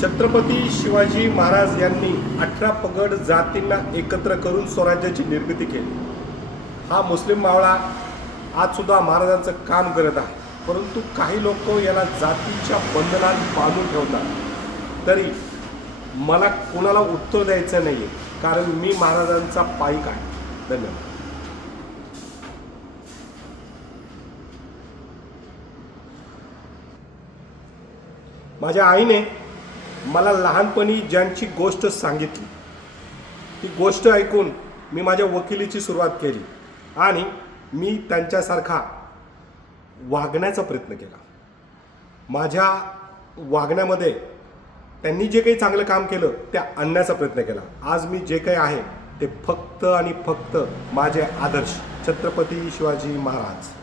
छत्रपती शिवाजी महाराज यांनी 18 पगड जातींना एकत्र करून स्वराज्याची निर्मिती केली। हा मुस्लिम मावळा आज सुद्धा महाराजांचं काम करत आहे, परंतु काही लोक याला जातीच्या बंधनात बांधून ठेवतात। तरी मला कोणाला उत्तर द्यायचं नाही आहे, कारण मी महाराजांचा पाईक आहे। धन्यवाद। माझ्या आईने मला लहानपणी ज्यांची गोष्ट सांगितली ती गोष्ट ऐकून मी माझ्या वकिलीची सुरुवात केली आणि मी त्यांच्यासारखा वागण्याचा प्रयत्न केला। माझ्या वागण्यामध्ये त्यांनी जे काही चांगलं काम केलं ते आणण्याचा प्रयत्न केला। आज मी जे काही आहे ते फक्त आणि फक्त माझे आदर्श छत्रपती शिवाजी महाराज।